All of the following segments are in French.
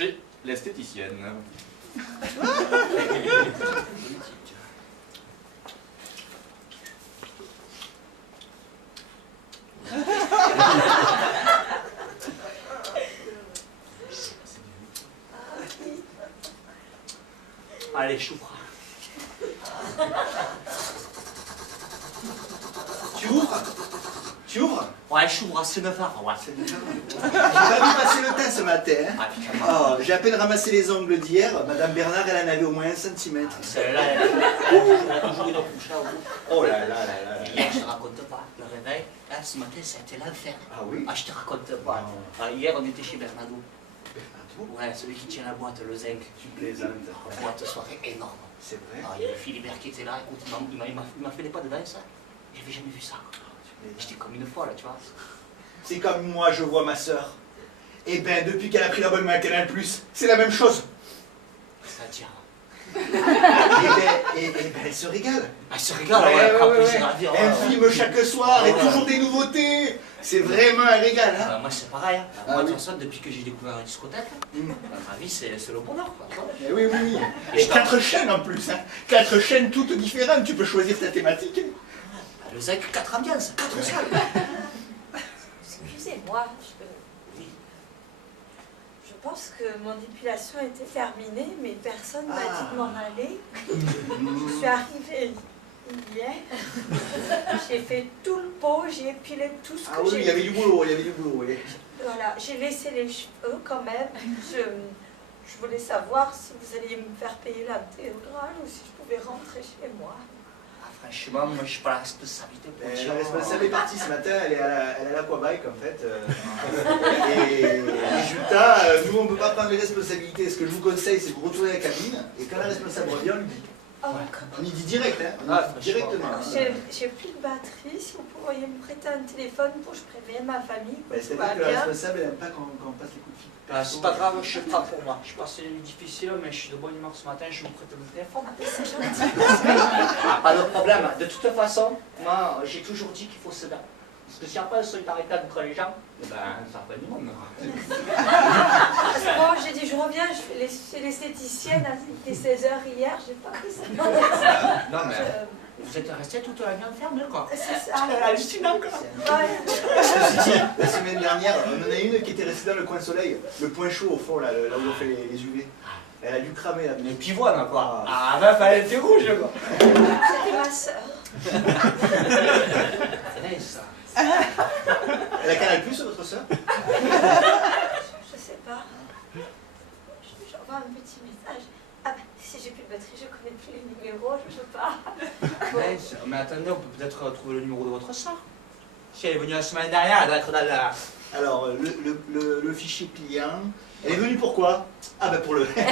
chez l'esthéticienne. Allez, j'ouvre. Tu ouvres? Tu ouvres? Ouais, j'ouvre, c'est 9h. Ouais. J'ai pas vu passer le temps ce matin. Hein. Ah, putain, Oh, j'ai à peine ramassé les ongles d'hier. Madame Bernard, elle en avait au moins 1 centimètre. Celle-là, elle a toujours eu dans le couche là. Oh là là là là. Hier, je te raconte pas. Le réveil, là, ce matin, ça a été l'enfer. Ah oui? Ah, je te raconte pas. Ah, hier, on était chez Bernardo. Bernardo? Ouais, celui qui tient la boîte, le zinc. Tu plaisantes. Boîte soirée énorme. C'est vrai? Ah, il y avait Philibert qui était là. Écoute, il m'a fait des pas de danse. J'avais jamais vu ça. J'étais comme une folle, tu vois. C'est comme moi, je vois ma sœur. Eh ben, depuis qu'elle a pris l'abonnement à Canal+, c'est la même chose. C'est-à-dire. Et ben, elle se régale. Ah, il se régale, ouais. Elle filme chaque soir et toujours des nouveautés. C'est vraiment un régal, hein. Moi, c'est pareil. Hein. Ah, Moi, de oui. toute façon, depuis que j'ai découvert la discothèque, ma vie, c'est le bonheur, quoi. Eh oui, oui, oui. Et 4 chaînes en plus, hein. 4 chaînes toutes différentes. Tu peux choisir ta thématique. Le zinc, 4 ambiances, 4 salles. Excusez-moi, je pense que mon épilation était terminée, mais personne m'a dit de m'en aller. Je suis arrivée hier, j'ai fait tout le pot, j'ai épilé tout ce que Ah oui, j'ai il y avait du boulot, il y avait du boulot, oui. Voilà, j'ai laissé les cheveux quand même. Je voulais savoir si vous alliez me faire payer l'intégrale ou si je pouvais rentrer chez moi. Franchement, moi, je suis pas la responsabilité pour La responsable est partie ce matin, elle est à l'aquabike en fait. Et résultat, nous on ne peut pas prendre les responsabilités. Ce que je vous conseille, c'est de vous retourner à la cabine et quand la responsable revient, on lui dit. Oh, On y dit direct, hein. On y dit directement. j'ai plus de batterie, si vous pourriez me prêter un téléphone pour que je prévienne ma famille. C'est-à-dire que la responsable, elle n'aime pas quand on passe les coups de fil. Ah, c'est pas grave, je prends pour moi. Je passe les nuits difficiles, mais je suis de bonne humeur ce matin, je vous prête mon téléphone. C'est gentil. Pas de problème. De toute façon, moi, j'ai toujours dit qu'il faut se battre. Parce que s'il n'y a pas de solidarité entre les gens, ben, ça va pas du monde. Bon, j'ai dit, je reviens, je fais chez l'esthéticienne, il était 16h hier, j'ai pas pris ça. Non, mais vous êtes resté toute la nuit enfermée, quoi. C'est ça. Hallucinant, quoi. Ouais. La semaine dernière, on en a une qui était restée dans le coin soleil, le point chaud au fond, là où on fait les UV. Elle a dû cramer la Une pivoine, quoi. Ah, meuf, elle était rouge, quoi. C'était ma soeur. C'est nice, ça. Elle a Canal+, votre soeur? Je sais pas. J'envoie un petit message. Ah, si j'ai plus de batterie, je connais plus les numéros, je peux pas. Nice. Mais attendez, on peut peut-être trouver le numéro de votre soeur. Si elle est venue la semaine dernière, elle doit être dans la... Alors, le fichier client, elle est venue pourquoi? Ah ben pour le... Eh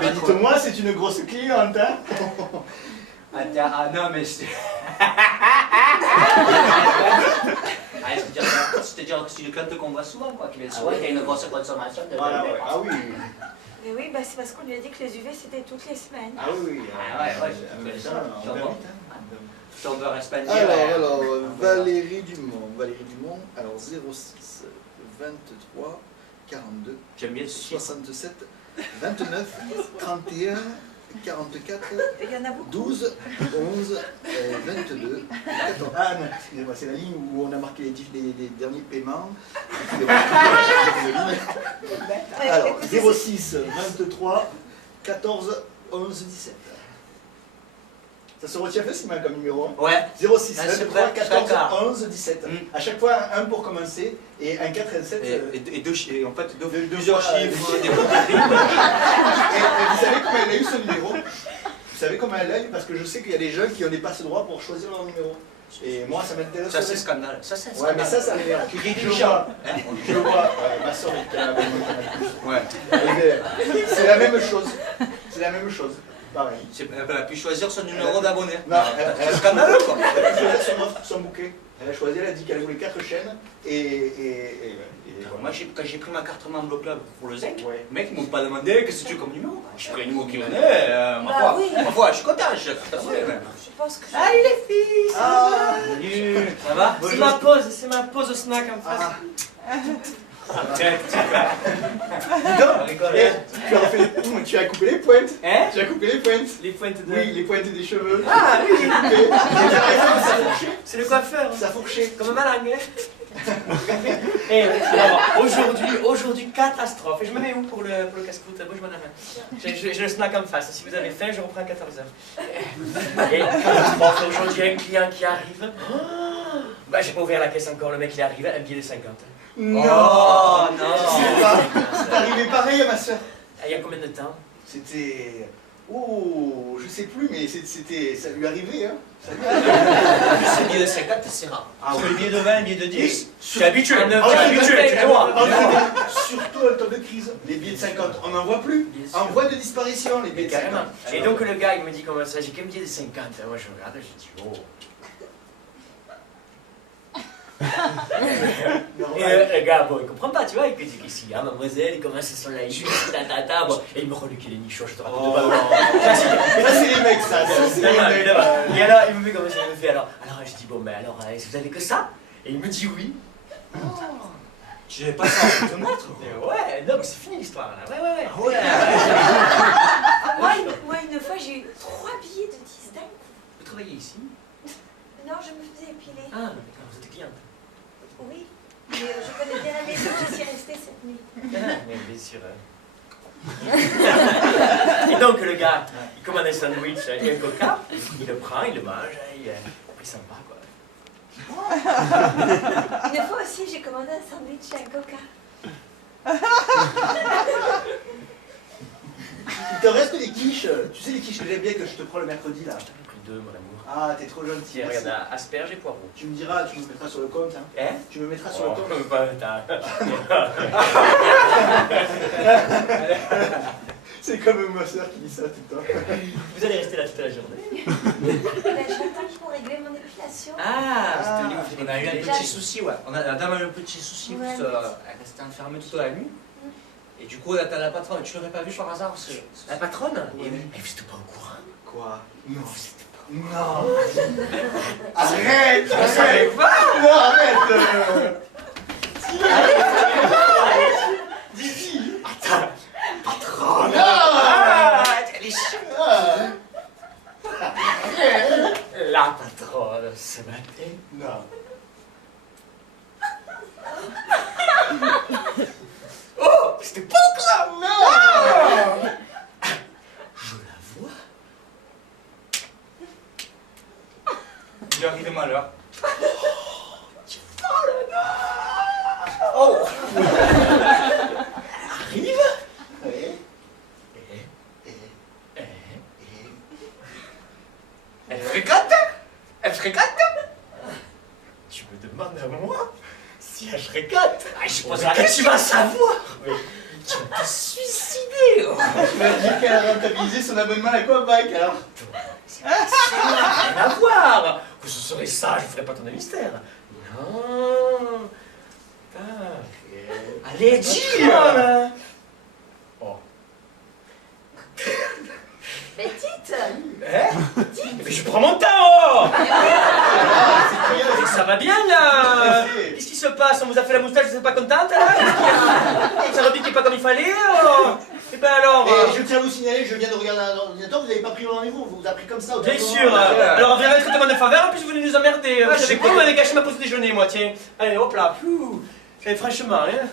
ben dites-moi, c'est une grosse cliente, hein. Ah non, mais c'est... C'est-à-dire que c'est une cliente qu'on voit souvent, quoi, qui vient souvent, qui a une grosse consommation de... Voilà, ouais. Ah oui. Mais oui, bah, c'est parce qu'on lui a dit que les UV c'était toutes les semaines. Ah oui, oui. Ouais, Ça, on va vite, hein. Tombeur espagnol. Alors, Valérie Dumont, alors 06 23 42 J'aime bien ce chiffre. 67 29 31 44 Il y en a beaucoup. 12 11 22 14. Ah non, excusez-moi, c'est la ligne où on a marqué les derniers paiements. Alors, 06 23 14 11 17. Ça se retient facilement comme numéro. Ouais. 06 Ah, c'est 23 vrai, 14 d'accord. 11 17. Mm. À chaque fois un pour commencer et un 4 et un 7. Et en fait, Deux plusieurs fois, chiffres, et des vous savez comment elle a eu ce numéro? Vous savez comment elle l'a eu? Parce que je sais qu'il y a des gens qui ont des passe-droits pour choisir leur numéro. Et moi, ça m'intéresse. Ça, c'est scandale. Ça, c'est Ouais, scandale. mais ça m'énerve. Qui est Je du genre. vois, ma soeur est à la même Ouais. C'est la même chose. C'est la même chose. Pareil. Elle a pu choisir son numéro d'abonné. Non, elle C'est scandaleux, quoi. a choisi son bouquet. Elle a choisi, elle a dit qu'elle voulait 4 chaînes et Moi, quand j'ai pris ma carte membre club pour le zinc, ouais. les mecs, ils m'ont pas demandé qu'est-ce que tu veux comme numéro. J'ai pris le numéro qui venait, ma Bah foi. oui. Ma foi, je suis content, je suis content. Je pense que Salut les filles. Ah, Salut. Ça va? C'est ma pause snack en face. Dis donc, Rigole, eh, hein. tu as coupé les pointes. Hein? Tu as coupé les pointes. Les pointes de... Oui, les pointes des cheveux. Ah oui, Et ça fourchait. c'est le coiffeur. Ça fourchait. Comme un malingue. Et aujourd'hui, catastrophe. Et je me mets où pour le casse-croûte? Bouge mon main. J'ai le snack en face. Si vous avez faim, je reprends à 14h. Et catastrophe, aujourd'hui, un client qui arrive. Oh, bah, j'ai pas ouvert la caisse encore. Le mec, il est arrivé, un billet de 50. Non. Oh, non. C'est pas. C'est arrivé pareil à ma soeur. Il y a combien de temps? C'était. Oh, je sais plus, mais c'était. Ça lui arrivait, hein. En plus, les billets de 50, c'est rare. Ah Parce que oui. les billets de 20, les billets de 10. Je suis habitué. Ah, Je suis habitué, tu vois. Surtout en temps de crise, les billets de 50, on n'en voit plus. Bien sûr. En voie de disparition, les billets de 50. Carrément. Et donc le gars, il me dit comment ça, j'ai qu'un billet de 50. Moi je regarde, je dis oh. Et le gars, bon, il comprend pas, tu vois, il dit qu'ici, hein, mademoiselle, il commence son linge, tatata, bon, et il me reluque les nichons, je te raconte Oh. pas. Classique. Ça, c'est les mecs, ça. Ça, c'est les mecs. Et alors, il me fait comme ça, il me fait alors je dis bon, mais alors, est-ce que vous avez que ça? Et il me dit oui. Je n'avais pas ça en te mettre. Et ouais, non, mais c'est fini l'histoire là, ouais. Ouais. Moi, une fois, j'ai eu 3 billets de 10 d'un coup. Vous travaillez ici? Non, je me faisais épiler. Ah, d'accord, vous êtes cliente. Oui, mais je connais bien la maison, j'y suis restée cette nuit. Mais bien sûr. Et donc le gars, il commande un sandwich et un coca, il le prend, il le mange, il est sympa quoi. Une fois aussi, j'ai commandé un sandwich et un coca. Il te reste des quiches. Tu sais, les quiches que j'aime bien que je te prends le mercredi, là. Je t'en ai pris 2, mon amour. Ah, t'es trop gentil. Tiens, regarde, asperges et poireaux. Tu me diras, tu me mettras sur le compte, hein. Hein? Tu me mettras sur le compte. Oh, bah, t'as- C'est comme ma soeur qui dit ça tout le temps. Vous allez rester là toute la journée. Ben, j'attends pour régler mon épilation. Ah, c'était au niveau On a eu un petit souci, ouais. La dame a eu un petit souci, Ouais. parce qu'elle restait enfermée toute la nuit. Et du coup, elle attend la patronne. Tu l'aurais pas vu par hasard? la patronne? Oui. Mais vous êtes pas au courant? Quoi? Non, vous êtes pas. Non. Arrête. Vous savez Arrête. pas? Non, arrête. D'ici. Attends. Patronne! Non. Ah, elle est chiante. Ah. La patronne ce matin. Non. Oh, c'était pas au courant! Non. Je la vois. Il lui arrive malheur. Oh! Arrive. Oui. Elle fréquente. Elle fréquente. Tu me demandes à moi si elle fréquente. Ah, je pose la question, tu vas savoir. Mais tu vas te suicider. Oh. Tu m'as dit qu'elle a rentabilisé son abonnement à l'Aquabike, alors. Ça n'a rien à voir. Que ce serait ça, je ne ferais pas ton mystère. Non. Ah. Allez, dis. Oh. Mais dites, Hein? Mais je prends mon temps, oh. Ça va bien là? Qu'est-ce qui se passe? On vous a fait la moustache, vous n'êtes pas contente là? Ça repique pas comme il fallait? Oh. Et ben alors? Et je tiens à vous signaler, je viens de regarder un ordinateur, vous n'avez pas pris vos rendez-vous, vous vous avez pris comme ça au Bien dernier sûr! moment. Alors on vient mettre traitement de faveur, en plus vous venez nous emmerder! Ah, Vous savez quoi? Vous m'avez gâché ma pause déjeuner, moi, tiens! Allez, hop là! Et franchement, hein?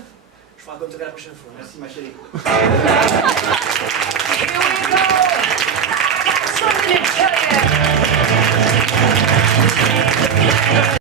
Je vous raconterai la prochaine fois. Merci ma chérie. oui,